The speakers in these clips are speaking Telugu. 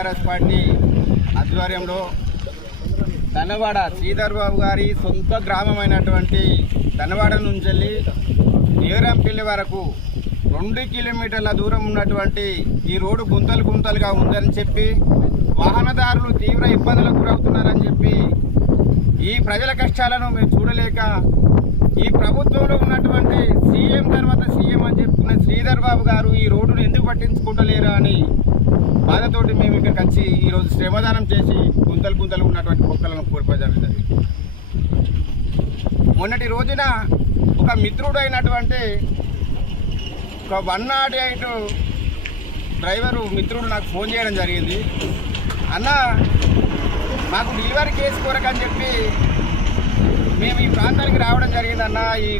బీఆర్ఎస్ పార్టీ ఆధ్వర్యంలో ధనవాడ శ్రీధర్ బాబు గారి సొంత గ్రామమైనటువంటి ధనవాడ నుంచి వెళ్ళి దేవరంపల్లి వరకు 2 కిలోమీటర్ల దూరం ఉన్నటువంటి ఈ రోడ్డు గుంతలుగా ఉందని చెప్పి వాహనదారులు తీవ్ర ఇబ్బందులకు గురవుతున్నారని చెప్పి ఈ ప్రజల కష్టాలను మేము చూడలేక ఈ ప్రభుత్వంలో ఉన్నటువంటి సీఎం తర్వాత సీఎం అని చెప్తున్న శ్రీధర్ బాబు గారు ఈ రోడ్డును ఎందుకు పట్టించుకుంటలేరా అని బాధతోటి మేము ఇక్కడికి వచ్చి ఈరోజు శ్రమదానం చేసి గుంతలు ఉన్నటువంటి మొక్కలను కోల్పోజేది. మొన్నటి రోజున ఒక మిత్రుడు అయినటువంటి ఒక 108 డ్రైవరు మిత్రుడు నాకు ఫోన్ చేయడం జరిగింది. అన్న మాకు డెలివరీ కేసు కొరకని చెప్పి మేము ఈ ప్రాంతానికి రావడం జరిగిందన్న. ఈ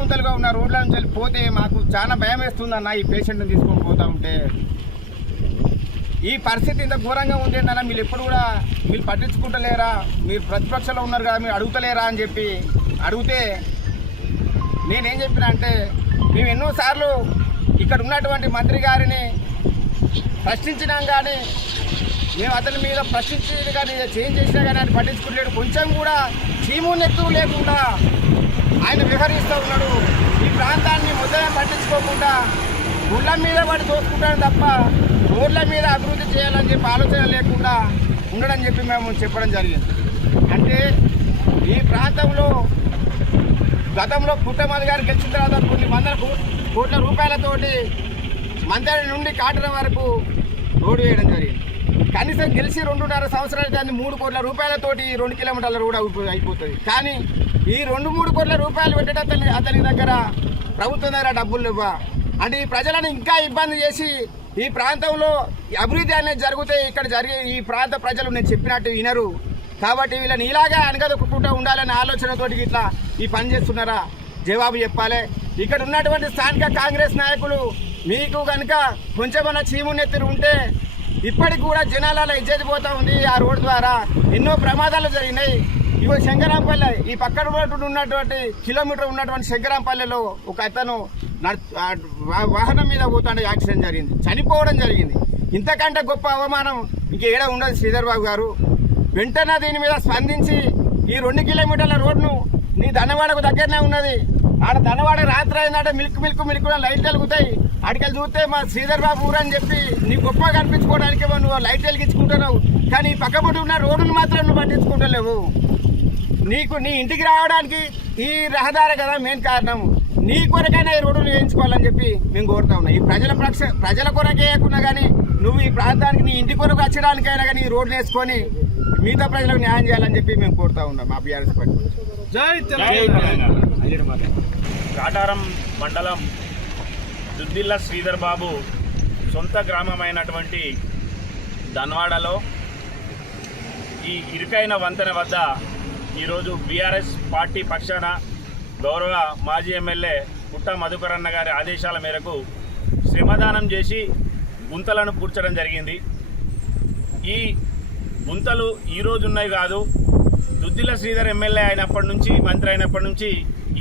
గుంతలుగా ఉన్న రోడ్ల నుంచి వెళ్ళిపోతే మాకు చాలా భయం వేస్తుందన్న. ఈ పేషెంట్ని తీసుకొని పోతూ ఉంటే ఈ పరిస్థితి ఇంత ఘోరంగా ఉండేదన్న. మీరు ఎప్పుడు కూడా మీరు పట్టించుకుంటలేరా, మీరు ప్రతిపక్షంలో ఉన్నారు కదా, మీరు అడుగుతలేరా అని చెప్పి అడిగితే నేనేం చెప్పినా అంటే మేము ఎన్నోసార్లు ఇక్కడ ఉన్నటువంటి మంత్రి గారిని ప్రశ్నించినాం, కానీ మేము అతని మీద ప్రశ్నించేది కానీ చేంజ్ చేసినా కానీ ఆయన పట్టించుకోలేడు. కొంచెం కూడా చీమునెత్తు లేకుండా ఆయన వివరిస్తూ ఉన్నాడు. ఈ ప్రాంతాన్ని మొత్తం పట్టించుకోకుండా గుళ్ళ మీద పడి దోచుకుంటాడు తప్ప రోడ్ల మీద అభివృద్ధి చేయాలని చెప్పి ఆలోచన లేకుండా ఉండడం చెప్పి మేము చెప్పడం జరిగింది. అంటే ఈ ప్రాంతంలో గతంలో పుట్టమది గారు గెలిచిన తర్వాత కొన్ని వందల కోట్ల రూపాయలతోటి మంత్రి నుండి కాటన వరకు రోడ్డు వేయడం జరిగింది. కనీసం గెలిచి 2.5 సంవత్సరాలు దాన్ని 3 కోట్ల రూపాయలతోటి 2 కిలోమీటర్ల రోడ్ అయిపోతుంది. కానీ ఈ 2-3 కోట్ల రూపాయలు పెట్టడం అతని దగ్గర ప్రభుత్వం దగ్గర డబ్బులు లేవా అంటే ఈ ప్రజలను ఇంకా ఇబ్బంది చేసి ఈ ప్రాంతంలో అభివృద్ధి అనేది జరిగితే ఇక్కడ జరిగే ఈ ప్రాంత ప్రజలు నేను చెప్పినట్టు వినరు. కాబట్టి వీళ్ళని ఇలాగే అనగదొక్కుంటూ ఉండాలనే ఆలోచనతోటి ఇట్లా ఈ పని చేస్తున్నారా జవాబు చెప్పాలి. ఇక్కడ ఉన్నటువంటి స్థానిక కాంగ్రెస్ నాయకులు మీకు కనుక కొంచెమన్నా చీమునెత్తురు ఉంటే ఇప్పటికి కూడా జనాలలో ఇజ్జతి పోతూ ఉంది. ఆ రోడ్డు ద్వారా ఎన్నో ప్రమాదాలు జరిగినాయి. ఇగో శంకరాంపల్లె ఈ పక్కన ఉన్నటువంటి కిలోమీటర్ ఉన్నటువంటి శంకరాంపల్లెలో ఒక అతను వాహనం మీద పోతాడు, యాక్సిడెంట్ జరిగింది, చనిపోవడం జరిగింది. ఇంతకంటే గొప్ప అవమానం ఇంకేడా ఉండదు శ్రీధర్ బాబు గారు. వెంటనే దీని మీద స్పందించి ఈ 2 కిలోమీటర్ల రోడ్ను నీ ధనవాడకు దగ్గరనే ఉన్నది, ఆడ ధనవాడ రాత్రి అయిందంటే మిల్క్ లైట్ వెలుగుతాయి, అడికెళ్ళి చూస్తే మా శ్రీధర్ బాబు ఊరు అని చెప్పి నీ గొప్పగా కనిపించుకోవడానికి నువ్వు లైట్ వెలిగించుకుంటున్నావు. కానీ పక్కపొట్టి ఉన్న రోడ్డును మాత్రం నువ్వు పట్టించుకుంటలేవు. నీ ఇంటికి రావడానికి ఈ రహదారి కదా మెయిన్ కారణం. నీ కొరకైనా ఈ రోడ్డును వేయించుకోవాలని చెప్పి మేము కోరుతా ఉన్నాం. ఈ ప్రజల కొరకే వేయకున్నా కానీ నువ్వు ఈ ప్రాంతానికి నీ ఇంటి కొరకు వచ్చడానికైనా కానీ ఈ రోడ్డు వేసుకొని మిగతా ప్రజలకు న్యాయం చేయాలని చెప్పి మేము కోరుతా ఉన్నాం మా బీఆర్ఎస్ పార్టీ. కాటారం మండలం దుద్దిల్ల శ్రీధర్ బాబు సొంత గ్రామమైనటువంటి ధన్వాడలో ఈ ఇరుకైన వంతెన వద్ద ఈరోజు బీఆర్ఎస్ పార్టీ పక్షాన గౌరవ మాజీ ఎమ్మెల్యే పుట్ట మధుకరన్న గారి ఆదేశాల మేరకు శ్రమదానం చేసి గుంతలను పూడ్చడం జరిగింది. ఈ గుంతలు ఈరోజు ఉన్నాయి కాదు, దుద్దిల్ల శ్రీధర్ ఎమ్మెల్యే అయినప్పటి నుంచి మంత్రి అయినప్పటి నుంచి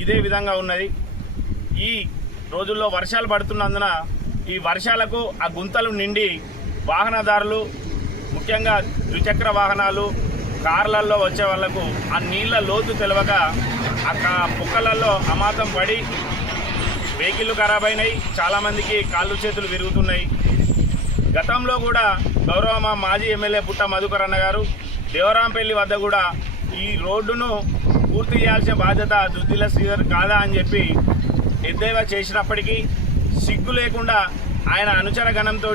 ఇదే విధంగా ఉన్నది. ఈ రోజుల్లో వర్షాలు పడుతున్నందున ఈ వర్షాలకు ఆ గుంతలు నిండి వాహనదారులు ముఖ్యంగా ద్విచక్ర వాహనాలు కార్లలో వచ్చే వాళ్లకు ఆ నీళ్ళ లోతు తెలవక ఆ పుక్కలలో అమాతం పడి వెహికల్ ఖరాబ్ అయినాయి, చాలామందికి కాళ్ళు చేతులు విరుగుతున్నాయి. గతంలో కూడా గౌరవ మా మాజీ ఎమ్మెల్యే పుట్ట మధుకరన్న గారు దేవరాంపల్లి వద్ద కూడా ఈ రోడ్డును పూర్తి చేయాల్సిన బాధ్యత దుద్దిల్ల శ్రీధర్ కాదా అని చెప్పి ఎద్దేవా చేసినప్పటికీ సిగ్గు లేకుండా ఆయన అనుచర గణంతో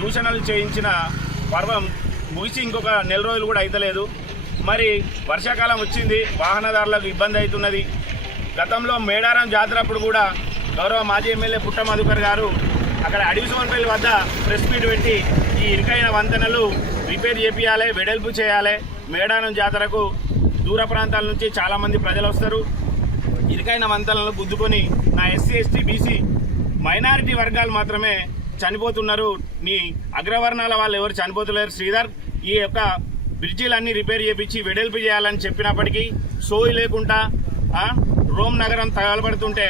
దూషణలు చేయించిన పర్వం ముగిసి ఇంకొక 4 రోజులు కూడా అయితలేదు. మరి వర్షాకాలం వచ్చింది, వాహనదారులకు ఇబ్బంది అవుతున్నది. గతంలో మేడారం జాతర అప్పుడు కూడా గౌరవ మాజీ ఎమ్మెల్యే పుట్ట మధుకర్ గారు అక్కడ అడివిసుమన్పల్లి వద్ద ప్రెస్ మీట్ పెట్టి ఈ ఇరుకైన వంతెనలు రిపేర్ చేపియాలి, వెడల్పు చేయాలి. మేడారం జాతరకు దూర ప్రాంతాల నుంచి చాలామంది ప్రజలు వస్తారు. ఇరుకైన వంతెనలను గుద్దుకొని నా ఎస్సీ ఎస్టీ బీసీ మైనారిటీ వర్గాలు మాత్రమే చనిపోతున్నారు, నీ అగ్రవర్ణాల వాళ్ళు ఎవరు చనిపోతలేరు. శ్రీధర్ ఈ యొక్క బ్రిడ్జీలన్నీ రిపేర్ చేయించి వెడల్పు చేయాలని చెప్పినప్పటికీ సోయి లేకుండా రోమ్ నగరం తగలబడుతుంటే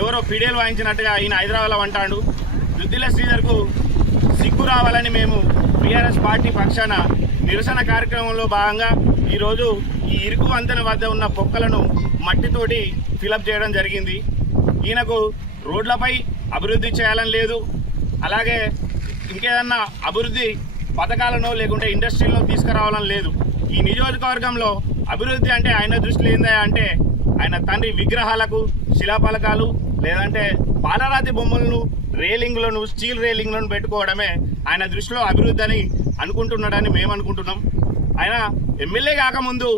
ఎవరో పీడేలు వాయించినట్టుగా ఈయన హైదరాబాద్లో అంటాడు. దుద్దిల్ల శ్రీధర్కు సిగ్గు రావాలని మేము బీఆర్ఎస్ పార్టీ పక్షాన నిరసన కార్యక్రమంలో భాగంగా ఈరోజు ఈ ఇరుకు వంతెన వద్ద ఉన్న పొక్కలను మట్టితోటి ఫిలప్ చేయడం జరిగింది. ఈయనకు రోడ్లపై అభివృద్ధి చేయాలని లేదు, అలాగే ఇంకేదన్నా అభివృద్ధి పథకాలను లేకుంటే ఇండస్ట్రీలను తీసుకురావాలని లేదు. ఈ నియోజకవర్గంలో అభివృద్ధి అంటే ఆయన దృష్టిలో ఏందా అంటే ఆయన తండ్రి విగ్రహాలకు శిలాఫలకాలు లేదంటే పాలరాతి బొమ్మలను రేలింగ్లను స్టీల్ రేలింగ్లను పెట్టుకోవడమే ఆయన దృష్టిలో అభివృద్ధి అని అనుకుంటున్నాడని మేము అనుకుంటున్నాం. ఆయన ఎమ్మెల్యే కాకముందు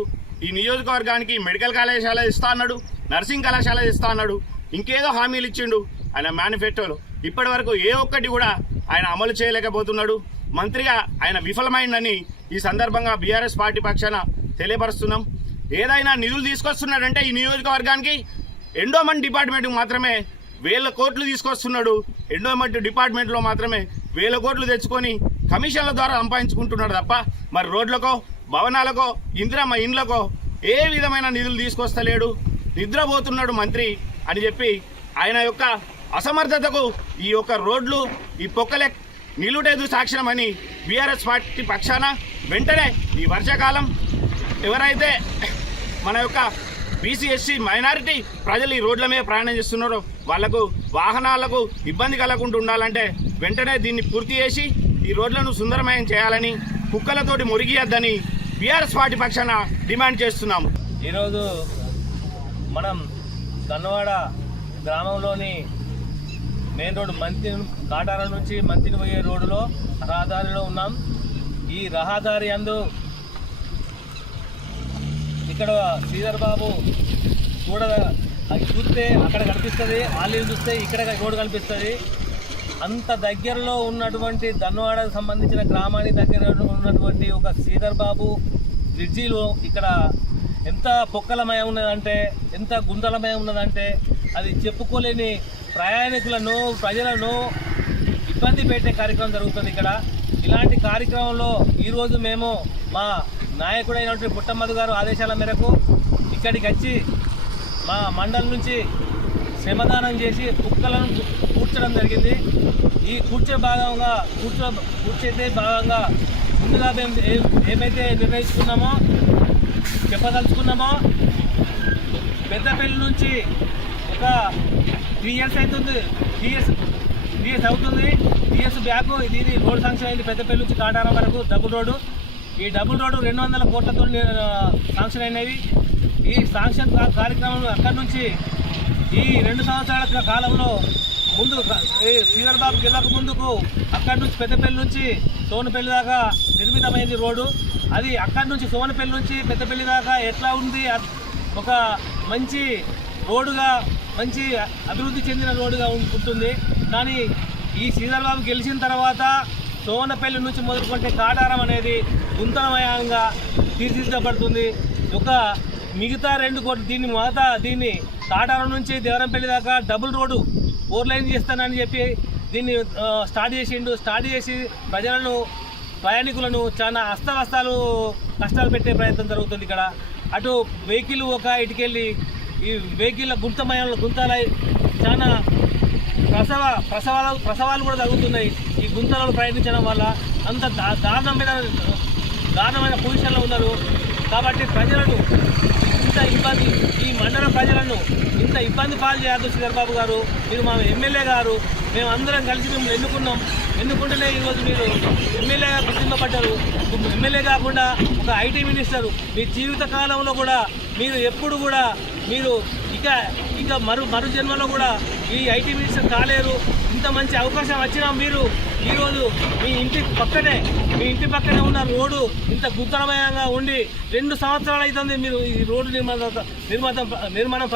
ఈ నియోజకవర్గానికి మెడికల్ కళాశాల ఇస్తా అన్నాడు, నర్సింగ్ కళాశాల ఇస్తా అన్నాడు, ఇంకేదో హామీలు ఇచ్చిండు ఆయన మేనిఫెస్టోలో. ఇప్పటి వరకు ఏ ఒక్కటి కూడా ఆయన అమలు చేయలేకపోతున్నాడు. మంత్రిగా ఆయన విఫలమైందని ఈ సందర్భంగా బీఆర్ఎస్ పార్టీ పక్షాన తెలియపరుస్తున్నాం. ఏదైనా నిధులు తీసుకొస్తున్నాడంటే ఈ నియోజకవర్గానికి ఎండోమెంట్ డిపార్ట్మెంట్కి మాత్రమే 1000 కోట్లు తీసుకొస్తున్నాడు. ఎండోమెంట్ డిపార్ట్మెంట్లో మాత్రమే 1000 కోట్లు తెచ్చుకొని కమిషన్ల ద్వారా సంపాదించుకుంటున్నాడు తప్ప మరి రోడ్లకో భవనాలకో ఇందిరమ్మ ఇండ్లకో ఏ విధమైన నిధులు తీసుకొస్తలేడు. నిద్రపోతున్నాడు మంత్రి అని చెప్పి ఆయన యొక్క అసమర్థతకు ఈ యొక్క రోడ్లు ఈ పొక్కలే నిలుటేదు సాక్ష్యమని బీఆర్ఎస్ పార్టీ పక్షాన వెంటనే ఈ వర్షాకాలం ఎవరైతే మన యొక్క బీసీ ఎస్సీ మైనారిటీ ప్రజలు ఈ రోడ్ల మీద ప్రయాణం చేస్తున్నారో వాళ్లకు వాహనాలకు ఇబ్బంది కలగకుండా ఉండాలంటే వెంటనే దీన్ని పూర్తి చేసి ఈ రోడ్లను సుందరమయం చేయాలని కుక్కలతోటి మురిగియద్దని బీఆర్ఎస్ పార్టీ పక్షాన డిమాండ్ చేస్తున్నాము. ఈరోజు మనం దన్నవాడ గ్రామంలోని మెయిన్ రోడ్డు కాటారం నుంచి మంతిని పోయే రోడ్డులో రహదారిలో ఉన్నాం. ఈ రహదారి అందు ఇక్కడ శ్రీధర్ బాబు చూస్తే అక్కడ కనిపిస్తుంది, వాళ్ళు చూస్తే ఇక్కడ రోడ్డు కనిపిస్తుంది. అంత దగ్గరలో ఉన్నటువంటి దన్నవాడకు సంబంధించిన గ్రామానికి దగ్గర ఉన్నటువంటి ఒక శ్రీధర్ బాబు బ్రిడ్జిలో ఇక్కడ ఎంత పొక్కలమయం ఉన్నదంటే, ఎంత గుంతలమయం ఉన్నదంటే అది చెప్పుకోలేని ప్రయాణికులను ప్రజలను ఇబ్బంది పెట్టే కార్యక్రమం జరుగుతుంది ఇక్కడ. ఇలాంటి కార్యక్రమంలో ఈరోజు మేము మా నాయకుడైనటువంటి పుట్టమ్మధు గారు ఆదేశాల మేరకు ఇక్కడికి వచ్చి మా మండలం నుంచి శ్రమదానం చేసి కుక్కలను కూర్చడం జరిగింది. ఈ కూర్చే భాగంగా ముందుగా మేము ఏమైతే నిర్ణయించుకున్నామో చెప్పదలుచుకున్నామో పెద్దపల్లి నుంచి ఒక 3 years అవుతుంది, 3 years అవుతుంది. 3 years బ్యాక్ ఇది రోడ్ శాంక్షన్ అయింది పెద్దపల్లి నుంచి కాటారం వరకు డబుల్ రోడ్డు. ఈ డబుల్ రోడ్డు 200 కోట్లతో శాంక్షన్ అయినవి. ఈ శాంక్షన్ కార్యక్రమం అక్కడి నుంచి ఈ 2 సంవత్సరాల కాలంలో ముందు శ్రీధర్ బాబు జిల్లాకు ముందుకు అక్కడి నుంచి పెద్దపల్లి నుంచి సోనపల్లి దాకా నిర్మితమైంది రోడ్డు. అది అక్కడి నుంచి సోనపల్లి నుంచి పెద్దపల్లి దాకా ఎట్లా ఉంది, ఒక మంచి రోడ్డుగా మంచి అభివృద్ధి చెందిన రోడ్డుగా ఉంటుంది. కానీ ఈ శ్రీధర్ బాబు గెలిచిన తర్వాత సోనపల్లి నుంచి మొదలుకుంటే కాటారం అనేది గుంతలమయంగా తీర్చిదిద్దబడుతుంది. ఒక మిగతా 2 కోట్లు దీన్ని కాటారం నుంచి దేవరంపల్లి దాకా డబుల్ రోడ్డు 4 లైన్ చేస్తానని చెప్పి దీన్ని స్టార్ట్ చేసి ప్రయాణికులను చాలా అస్తవ్యస్తాలు కష్టాలు పెట్టే ప్రయత్నం జరుగుతుంది ఇక్కడ. అటు వెహికల్ ఇటుకెళ్ళి ఈ వెహికల్ గుంతలై చాలా ప్రసవాలు కూడా జరుగుతున్నాయి ఈ గుంతలలో ప్రయాణించడం వల్ల. అంత దారుణమైన పొజిషన్లో ఉన్నారు. కాబట్టి ప్రజలను ఈ మండలం ప్రజలను ఇంత ఇబ్బంది పాలు చేయొద్దు శ్రీధర్ బాబు గారు. మీరు మా ఎమ్మెల్యే గారు, మేము అందరం కలిసి మిమ్మల్ని ఎన్నుకుంటేనే ఈరోజు మీరు ఎమ్మెల్యేగా గుర్తింపబడ్డారు. ఎమ్మెల్యే కాకుండా ఒక ఐటీ మినిస్టరు మీ జీవిత కాలంలో కూడా మీరు ఎప్పుడు కూడా మీరు ఇక మరు జన్మలో కూడా ఈ ఐటీ మినిస్టర్ కాలేరు. ఇంత మంచి అవకాశం వచ్చినా మీరు ఈరోజు మీ ఇంటి పక్కనే ఉన్న రోడ్డు ఇంత గుంతలమయంగా ఉండి 2 సంవత్సరాలు అవుతుంది మీరు ఈ రోడ్డు నిర్మాణం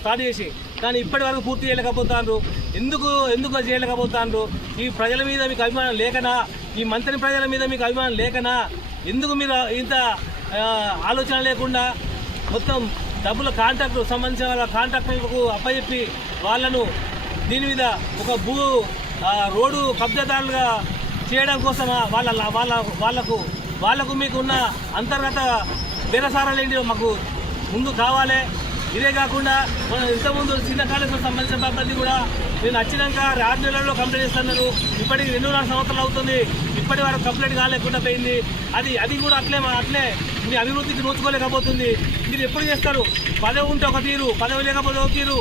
స్టార్ట్ చేసి. కానీ ఇప్పటి వరకు పూర్తి చేయలేకపోతారు. ఎందుకు చేయలేకపోతారు? ఈ ప్రజల మీద మీకు అభిమానం లేకనా? ఈ మంత్రి ప్రజల మీద మీకు అభిమానం లేకనా? ఎందుకు మీరు ఇంత ఆలోచన లేకుండా మొత్తం డబ్బుల సంబంధించిన వాళ్ళ కాంట్రాక్టర్లకు అప్పచెప్పి వాళ్ళను దీని మీద ఒక రోడ్డు కబ్జాదారులుగా చేయడం కోసమా? వాళ్లకు మీకున్న అంతర్గత బేరసారాలు ఏంటి మాకు ముందు కావాలి. ఇదే కాకుండా మనం ఇంతకుముందు చిన్న కాలేజీకి సంబంధించిన బాబతి కూడా నేను వచ్చినాక 6 నెలల్లో కంప్లీట్ చేస్తున్నారు. ఇప్పటికి 2.5 సంవత్సరాలు అవుతుంది, ఇప్పటి వరకు కంప్లీట్ కాలేకుండా పోయింది. అది కూడా అట్లే మీ అభివృద్ధికి నోచుకోలేకపోతుంది. మీరు ఎప్పుడు చేస్తారు? పదవి ఉంటే ఒక తీరు, పదవి లేకపోతే ఒక తీరు,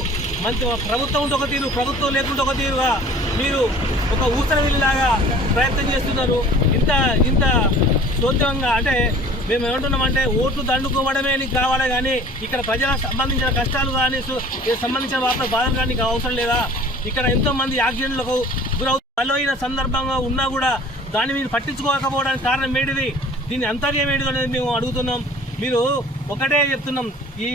మంచి ప్రభుత్వం ఉంటే ఒక తీరు, ప్రభుత్వం లేకుంటే ఒక తీరుగా మీరు ఒక ఊసరవిల్లిలాగా ప్రయత్నం చేస్తున్నారు. ఇంత శోధ్యంగా అంటే మేము ఏమంటున్నామంటే ఓట్లు దండుకోవడమే నీకు కావాలి కానీ ఇక్కడ ప్రజలకు సంబంధించిన కష్టాలు కానీ సంబంధించిన బాధలు కానీ నీకు అవసరం లేదా? ఇక్కడ ఎంతోమంది యాక్సిడెంట్లకు బలైన సందర్భంగా ఉన్నా కూడా దాన్ని మీరు పట్టించుకోకపోవడానికి కారణం ఏంటిది? దీని అంతర్యం ఏంటిది అనేది మేము అడుగుతున్నాం. మీరు ఒకటే చెప్తున్నాం, ఈ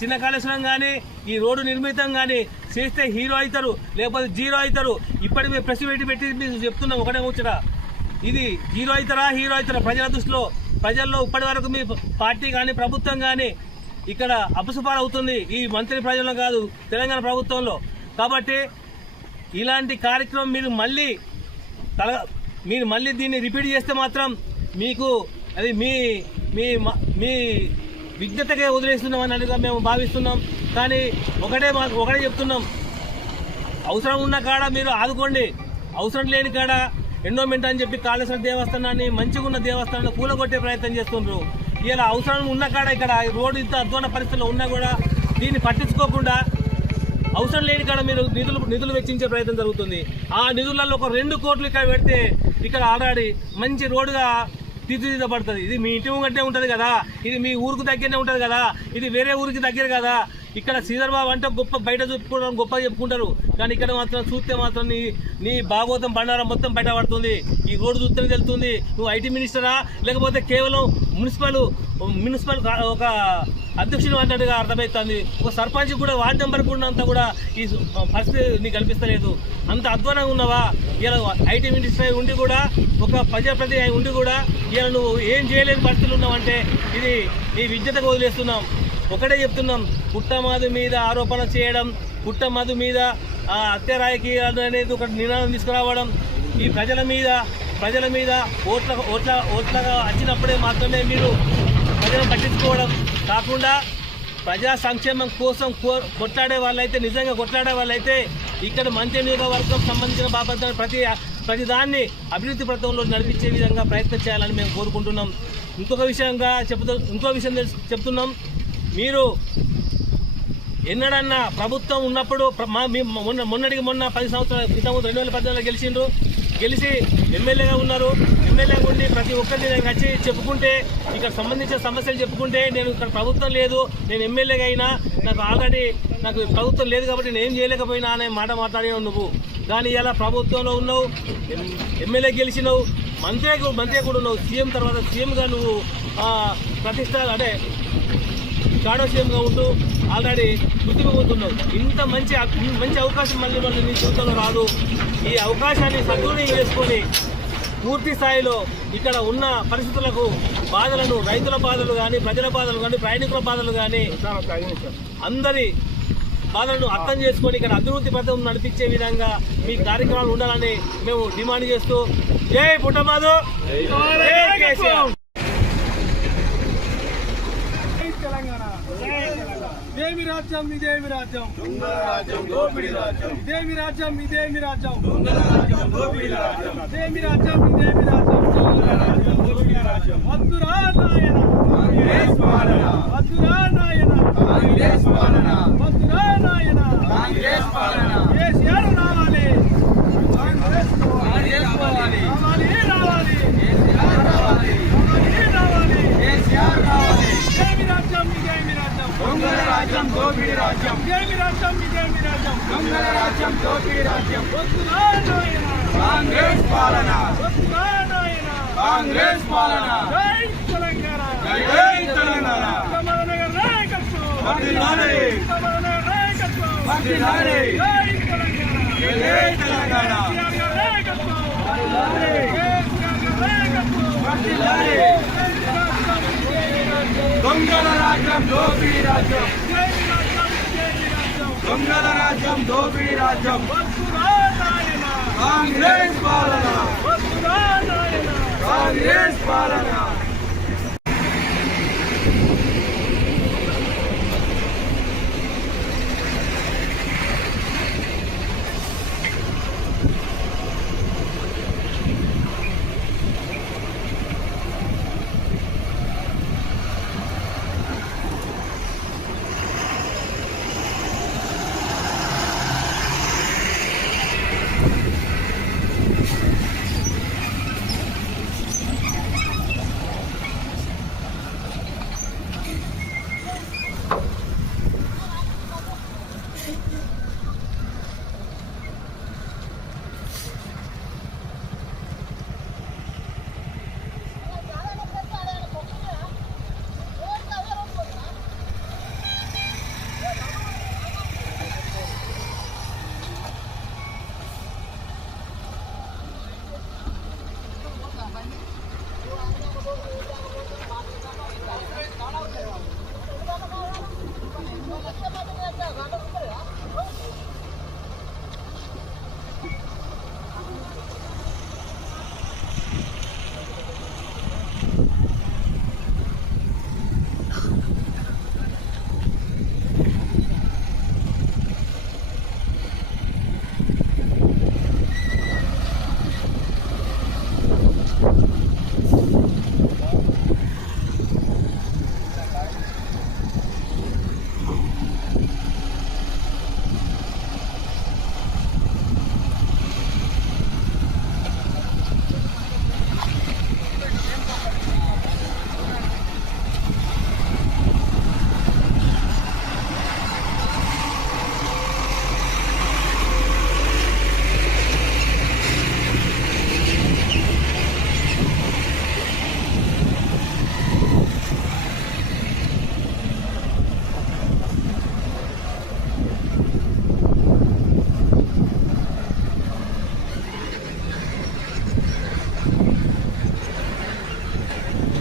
చిన్న కాళేశ్వరం కానీ ఈ రోడ్డు నిర్మితం కానీ చేస్తే హీరో అవుతారు, లేకపోతే జీరో అవుతారు. ఇప్పటికి మేము ప్రెస్ పెట్టి మేము చెప్తున్నాం ఒకటే ముచ్చట, ఇది హీరో అవుతారా ప్రజల దృష్టిలో? ప్రజల్లో ఇప్పటి వరకు మీ పార్టీ కానీ ప్రభుత్వం కానీ ఇక్కడ అపసుపాలు అవుతుంది, ఈ మంత్రి ప్రజల్లో కాదు తెలంగాణ ప్రభుత్వంలో. కాబట్టి ఇలాంటి కార్యక్రమం మీరు మళ్ళీ దీన్ని రిపీట్ చేస్తే మాత్రం మీకు అది మీ విజ్ఞతకే వదిలేస్తున్నామన్నట్టుగా మేము భావిస్తున్నాం. కానీ ఒకటే చెప్తున్నాం, అవసరం ఉన్న కాడ మీరు ఆదుకోండి, అవసరం లేని కాడ ఎండోమెంట్ అని చెప్పి కాళేశ్వరం దేవస్థానాన్ని మంచిగా ఉన్న దేవస్థానాన్ని కూలగొట్టే ప్రయత్నం చేస్తున్నారు. ఇలా అవసరం ఉన్న కాడ ఇక్కడ రోడ్డు ఇంత అధ్వాన పరిస్థితుల్లో ఉన్నా కూడా దీన్ని పట్టించుకోకుండా అవసరం లేని కాడ మీరు నిధులు వెచ్చించే ప్రయత్నం జరుగుతుంది. ఆ నిధులలో ఒక 2 కోట్లు ఇక్కడ పెడితే ఇక్కడ ఆల్రెడీ మంచి రోడ్డుగా తీర్చిదిద్దబడుతుంది. ఇది మీ ఇంటి ముంగట్టే ఉంటుంది కదా, ఇది మీ ఊరికి దగ్గరనే ఉంటుంది కదా, ఇది వేరే ఊరికి దగ్గర కదా. ఇక్కడ శ్రీధర్ బాబు అంటే బయట చెప్పుకోవడం గొప్పగా చెప్పుకుంటారు, కానీ ఇక్కడ మాత్రం చూస్తే మాత్రం నీ భాగవతం బండారం మొత్తం బయటపడుతుంది. ఈ రోడ్డు చూస్తేనే తెలుస్తుంది నువ్వు ఐటీ మినిస్టరా లేకపోతే కేవలం మున్సిపల్ ఒక అధ్యక్షుడు అన్నట్టుగా అర్థమవుతుంది. ఒక సర్పంచ్ కూడా వార్డు నెంబర్ కూడా అంతా కూడా ఈ పరిస్థితి నీకు కనిపిస్తలేదు. అంత అధ్వానంగా ఉన్నావా? ఇలా ఐటీ మినిస్టర్ ఉండి కూడా ఒక ప్రజాప్రతినిధి అయి ఉండి కూడా ఇలా నువ్వు ఏం చేయలేని పరిస్థితులు ఉన్నావంటే ఇది నీ విజ్ఞతకు వదిలేస్తున్నాం. ఒకటే చెప్తున్నాం, పుట్టమధు మీద ఆరోపణ చేయడం, పుట్టమధు మీద హత్యారాయికి అనేది ఒక నినాదం తీసుకురావడం, ఈ ప్రజల మీద ఓట్లగా వచ్చినప్పుడే మాత్రమే మీరు ప్రజలను పట్టించుకోవడం కాకుండా ప్రజా సంక్షేమం కోసం కొట్లాడే వాళ్ళైతే నిజంగా కొట్లాడే వాళ్ళైతే ఇక్కడ మంత్రి నియోజకవర్గం సంబంధించిన బాబద్దాన్ని ప్రతి దాన్ని అభివృద్ధి పథంలో నడిపించే విధంగా ప్రయత్నం చేయాలని మేము కోరుకుంటున్నాం. ఇంకో విషయం చెప్తున్నాం, మీరు ఎన్నడన్నా ప్రభుత్వం ఉన్నప్పుడు మొన్నటికి మొన్న 10 సంవత్సరాల క్రితం 2014 గెలిచి ఎమ్మెల్యేగా ఉన్నారు. ఎమ్మెల్యేగా ఉండి ప్రతి ఒక్కరిని నేను వచ్చి చెప్పుకుంటే ఇక్కడ సంబంధించిన సమస్యలు చెప్పుకుంటే నేను ఇక్కడ ప్రభుత్వం లేదు, నేను ఎమ్మెల్యేగా అయినా నాకు ప్రభుత్వం లేదు కాబట్టి నేను ఏం చేయలేకపోయినా అనే మాట మాట్లాడినావు నువ్వు. కానీ ఇలా ప్రభుత్వంలో ఉన్నావు, ఎమ్మెల్యే గెలిచినావు, మంత్రి కూడా ఉన్నావు, సీఎం తర్వాత సీఎంగా నువ్వు ప్రతిష్ట అంటే షాడో సీఎంగా ఉంటూ ఆల్రెడీ గుర్తిపోతున్నావు. ఇంత మంచి అవకాశం మళ్ళీ నీ జీవితంలో రాదు. ఈ అవకాశాన్ని సద్వినియోగం చేసుకొని పూర్తి స్థాయిలో ఇక్కడ ఉన్న పరిస్థితులకు బాధలను, రైతుల బాధలు కానీ, ప్రజల బాధలు కానీ, ప్రయాణికుల బాధలు కానీ అందరి బాధలను అర్థం చేసుకొని ఇక్కడ అభివృద్ధి పథకం నడిపించే విధంగా మీ కార్యక్రమాలు ఉండాలని మేము డిమాండ్ చేస్తూ జై పుట్టమధు, జై కేసీఆర్. ఇదేమి రాజ్యం, ఇదేమి రాజ్యం, ఇదేమి రాజ్యం, ఇదేమి రాజ్యం, ఇదేమి రాజ్యం, ఇదేమి రాజ్యం, వద్దురా నాయన వద్దురా నాయన వద్దురా నాయన కేసీఆర్ రావాలి, రావాలి రావాలి రావాలి కేసీఆర్ రావాలి. ఇదేమి రాజ్యం, ఇదేమి రాజ్యం, దొంగల రాజ్యం, దోపిడీ రాజ్యం, ఇదేమి రాజ్యం, ఇదేమి రాజ్యం, దొంగల రాజ్యం, దోపిడీ రాజ్యం. వద్దురా నాయన కాంగ్రెస్ పాలన, వద్దురా నాయన కాంగ్రెస్ పాలన. జై తెలంగాణ, జై తెలంగాణ. కమలనగర్ నాయకత్వం వర్ధిల్లాలి, కమలనగర్ నాయకత్వం వర్ధిల్లాలి. జై తెలంగాణ, జై తెలంగాణ. కేసీఆర్ నాయకత్వం వర్ధిల్లాలి, కేసీఆర్ నాయకత్వం వర్ధిల్లాలి. దొంగల రాజ్యం, దోపిడీ రాజ్యం, దొంగల రాజ్యం, దోపిడీ రాజ్యం. వద్దురా నాయన కాంగ్రెస్ పాలన, వద్దురా నాయన కాంగ్రెస్ పాలన.